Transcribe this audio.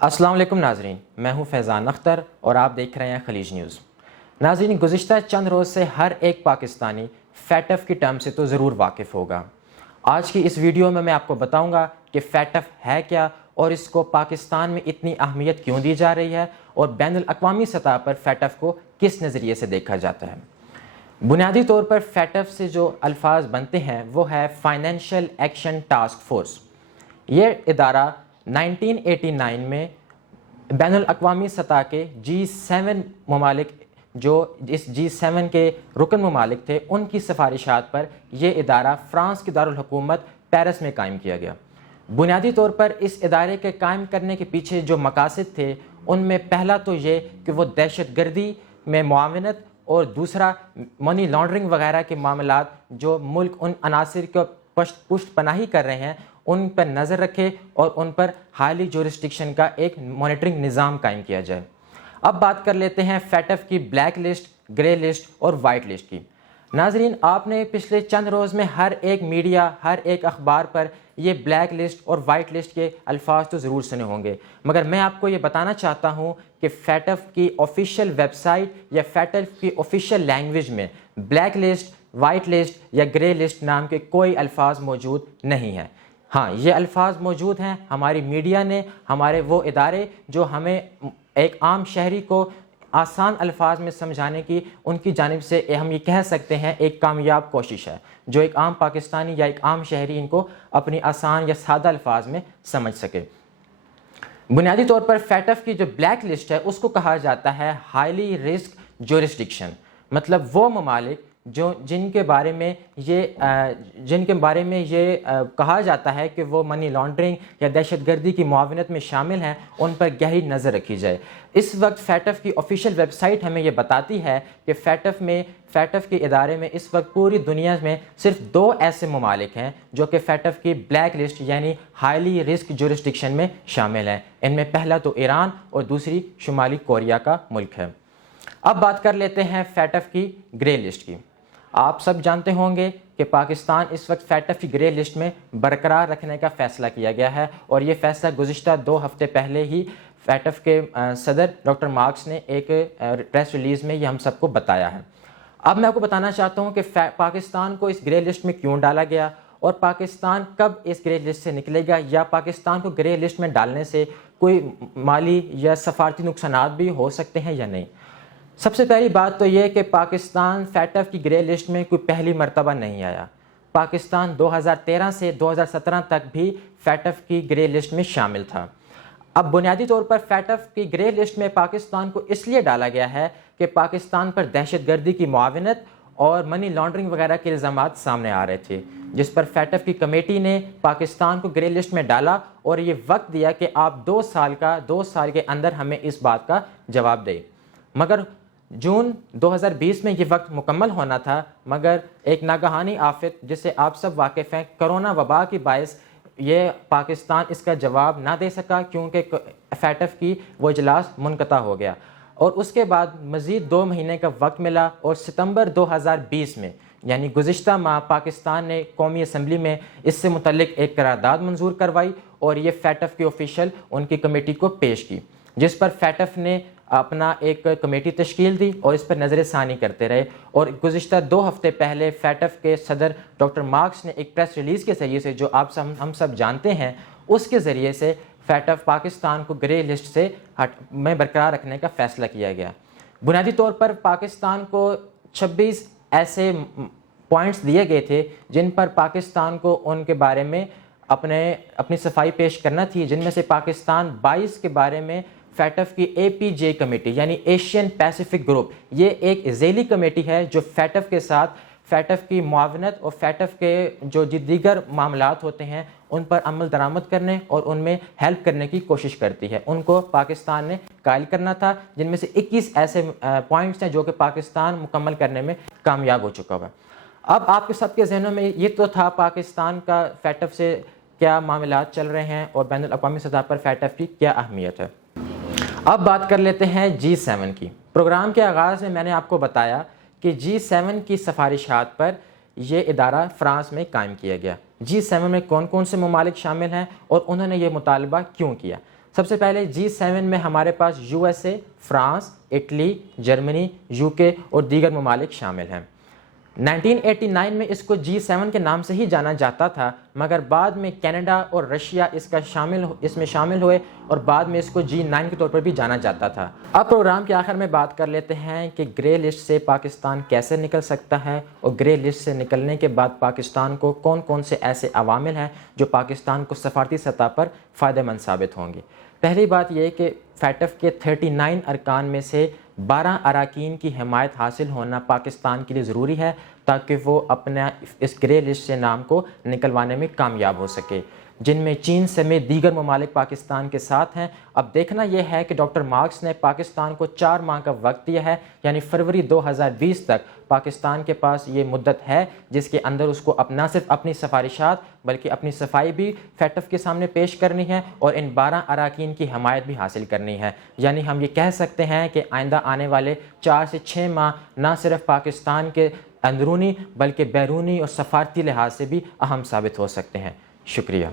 السلام علیکم ناظرین، میں ہوں فیضان اختر اور آپ دیکھ رہے ہیں خلیج نیوز۔ ناظرین، گزشتہ چند روز سے ہر ایک پاکستانی فیٹف کی ٹرم سے تو ضرور واقف ہوگا۔ آج کی اس ویڈیو میں آپ کو بتاؤں گا کہ فیٹف ہے کیا اور اس کو پاکستان میں اتنی اہمیت کیوں دی جا رہی ہے اور بین الاقوامی سطح پر فیٹف کو کس نظریے سے دیکھا جاتا ہے۔ بنیادی طور پر فیٹف سے جو الفاظ بنتے ہیں وہ ہے فائنینشیل ایکشن ٹاسک فورس۔ یہ ادارہ 1989 میں بین الاقوامی سطح کے G7 ممالک جو اس G7 کے رکن ممالک تھے ان کی سفارشات پر یہ ادارہ فرانس کی دارالحکومت پیرس میں قائم کیا گیا۔ بنیادی طور پر اس ادارے کے قائم کرنے کے پیچھے جو مقاصد تھے ان میں پہلا تو یہ کہ وہ دہشت گردی میں معاونت اور دوسرا منی لانڈرنگ وغیرہ کے معاملات جو ملک ان عناصر کو پشت پناہی کر رہے ہیں ان پر نظر رکھے اور ان پر ہائیلی جورسڈکشن کا ایک مانیٹرنگ نظام قائم کیا جائے۔ اب بات کر لیتے ہیں فیٹف کی بلیک لسٹ، گرے لسٹ اور وائٹ لسٹ کی۔ ناظرین، آپ نے پچھلے چند روز میں ہر ایک میڈیا، ہر ایک اخبار پر یہ بلیک لسٹ اور وائٹ لسٹ کے الفاظ تو ضرور سنے ہوں گے، مگر میں آپ کو یہ بتانا چاہتا ہوں کہ فیٹف کی آفیشیل ویب سائٹ یا فیٹف کی آفیشیل لینگویج میں بلیک لسٹ، وائٹ لسٹ یا گرے لسٹ نام کے کوئی الفاظ موجود نہیں ہیں۔ ہاں، یہ الفاظ موجود ہیں ہماری میڈیا نے، ہمارے وہ ادارے جو ہمیں ایک عام شہری کو آسان الفاظ میں سمجھانے کی ان کی جانب سے ہم یہ کہہ سکتے ہیں ایک کامیاب کوشش ہے، جو ایک عام پاکستانی یا ایک عام شہری ان کو اپنی آسان یا سادہ الفاظ میں سمجھ سکے۔ بنیادی طور پر فیٹف کی جو بلیک لسٹ ہے اس کو کہا جاتا ہے ہائیلی رسک جورسڈکشن، مطلب وہ ممالک جن کے بارے میں یہ کہا جاتا ہے کہ وہ منی لانڈرنگ یا دہشت گردی کی معاونت میں شامل ہیں ان پر گہری نظر رکھی جائے۔ اس وقت فیٹف کی آفیشیل ویب سائٹ ہمیں یہ بتاتی ہے کہ فیٹف کے ادارے میں اس وقت پوری دنیا میں صرف 2 ایسے ممالک ہیں جو کہ فیٹف کی بلیک لسٹ یعنی ہائیلی رسک جورسڈکشن میں شامل ہیں۔ ان میں پہلا تو ایران اور دوسری شمالی کوریا کا ملک ہے۔ اب بات کر لیتے ہیں فیٹف کی گرے لسٹ کی۔ آپ سب جانتے ہوں گے کہ پاکستان اس وقت فیٹف کی گرے لسٹ میں برقرار رکھنے کا فیصلہ کیا گیا ہے اور یہ فیصلہ گزشتہ 2 ہفتے پہلے ہی فیٹف کے صدر ڈاکٹر مارکس نے ایک پریس ریلیز میں یہ ہم سب کو بتایا ہے۔ اب میں آپ کو بتانا چاہتا ہوں کہ پاکستان کو اس گرے لسٹ میں کیوں ڈالا گیا اور پاکستان کب اس گرے لسٹ سے نکلے گا، یا پاکستان کو گرے لسٹ میں ڈالنے سے کوئی مالی یا سفارتی نقصانات بھی ہو سکتے ہیں یا نہیں۔ سب سے پہلی بات تو یہ کہ پاکستان فیٹف کی گرے لسٹ میں کوئی پہلی مرتبہ نہیں آیا۔ پاکستان 2013 سے 2017 تک بھی فیٹف کی گرے لسٹ میں شامل تھا۔ اب بنیادی طور پر فیٹف کی گرے لسٹ میں پاکستان کو اس لیے ڈالا گیا ہے کہ پاکستان پر دہشت گردی کی معاونت اور منی لانڈرنگ وغیرہ کے الزامات سامنے آ رہے تھے، جس پر فیٹف کی کمیٹی نے پاکستان کو گرے لسٹ میں ڈالا اور یہ وقت دیا کہ آپ 2 سال کے اندر ہمیں اس بات کا جواب دیں۔ مگر جون 2020 میں یہ وقت مکمل ہونا تھا، مگر ایک ناگہانی آفت جس سے آپ سب واقف ہیں، کرونا وبا کی باعث یہ پاکستان اس کا جواب نہ دے سکا کیونکہ فیٹف کی وہ اجلاس منقطع ہو گیا، اور اس کے بعد مزید 2 مہینے کا وقت ملا اور ستمبر 2020 میں یعنی گزشتہ ماہ پاکستان نے قومی اسمبلی میں اس سے متعلق ایک قرارداد منظور کروائی اور یہ فیٹف کی آفیشیل ان کی کمیٹی کو پیش کی، جس پر فیٹف نے اپنا ایک کمیٹی تشکیل دی اور اس پر نظر ثانی کرتے رہے۔ اور گزشتہ 2 ہفتے پہلے فیٹف کے صدر ڈاکٹر مارکس نے ایک پریس ریلیز کے ذریعے سے جو ہم سب جانتے ہیں اس کے ذریعے سے فیٹف پاکستان کو گرے لسٹ سے میں برقرار رکھنے کا فیصلہ کیا گیا۔ بنیادی طور پر پاکستان کو 26 ایسے پوائنٹس دیے گئے تھے جن پر پاکستان کو ان کے بارے میں اپنی صفائی پیش کرنا تھی، جن میں سے پاکستان 22 کے بارے میں فیٹف کی APJ کمیٹی یعنی ایشین پیسیفک گروپ، یہ ایک ذیلی کمیٹی ہے جو فیٹف کے ساتھ فیٹف کی معاونت اور فیٹف کے جو دیگر معاملات ہوتے ہیں ان پر عمل درآمد کرنے اور ان میں ہیلپ کرنے کی کوشش کرتی ہے، ان کو پاکستان نے قائل کرنا تھا، جن میں سے 21 ایسے پوائنٹس ہیں جو کہ پاکستان مکمل کرنے میں کامیاب ہو چکا ہوا۔ اب آپ کے سب کے ذہنوں میں یہ تو تھا پاکستان کا فیٹف سے کیا معاملات چل رہے ہیں اور بین الاقوامی سطح پر فیٹف کی کیا اہمیت ہے۔ اب بات کر لیتے ہیں G7 کی۔ پروگرام کے آغاز میں نے آپ کو بتایا کہ G7 کی سفارشات پر یہ ادارہ فرانس میں قائم کیا گیا۔ G7 میں کون کون سے ممالک شامل ہیں اور انہوں نے یہ مطالبہ کیوں کیا؟ سب سے پہلے G7 میں ہمارے پاس USA، France, Italy, Germany, UK اور دیگر ممالک شامل ہیں۔ 1989 میں اس کو G7 کے نام سے ہی جانا جاتا تھا، مگر بعد میں کینیڈا اور رشیا اس میں شامل ہوئے اور بعد میں اس کو G9 کے طور پر بھی جانا جاتا تھا۔ اب پروگرام کے آخر میں بات کر لیتے ہیں کہ گرے لسٹ سے پاکستان کیسے نکل سکتا ہے اور گرے لسٹ سے نکلنے کے بعد پاکستان کو کون کون سے ایسے عوامل ہیں جو پاکستان کو سفارتی سطح پر فائدہ مند ثابت ہوں گے۔ پہلی بات یہ کہ فیٹف کے 39 ارکان میں سے 12 اراکین کی حمایت حاصل ہونا پاکستان کے لیے ضروری ہے تاکہ وہ اپنا اس گرے لسٹ سے نام کو نکلوانے میں کامیاب ہو سکے، جن میں چین سمیت دیگر ممالک پاکستان کے ساتھ ہیں۔ اب دیکھنا یہ ہے کہ ڈاکٹر مارکس نے پاکستان کو 4 ماہ کا وقت دیا ہے، یعنی فروری 2020 تک پاکستان کے پاس یہ مدت ہے جس کے اندر اس کو نہ صرف اپنی سفارشات بلکہ اپنی صفائی بھی فیٹف کے سامنے پیش کرنی ہے اور ان 12 اراکین کی حمایت بھی حاصل کرنی ہے۔ یعنی ہم یہ کہہ سکتے ہیں کہ آئندہ آنے والے 4 سے 6 ماہ نہ صرف پاکستان کے اندرونی بلکہ بیرونی اور سفارتی لحاظ سے بھی اہم ثابت ہو سکتے ہیں۔ شکریہ۔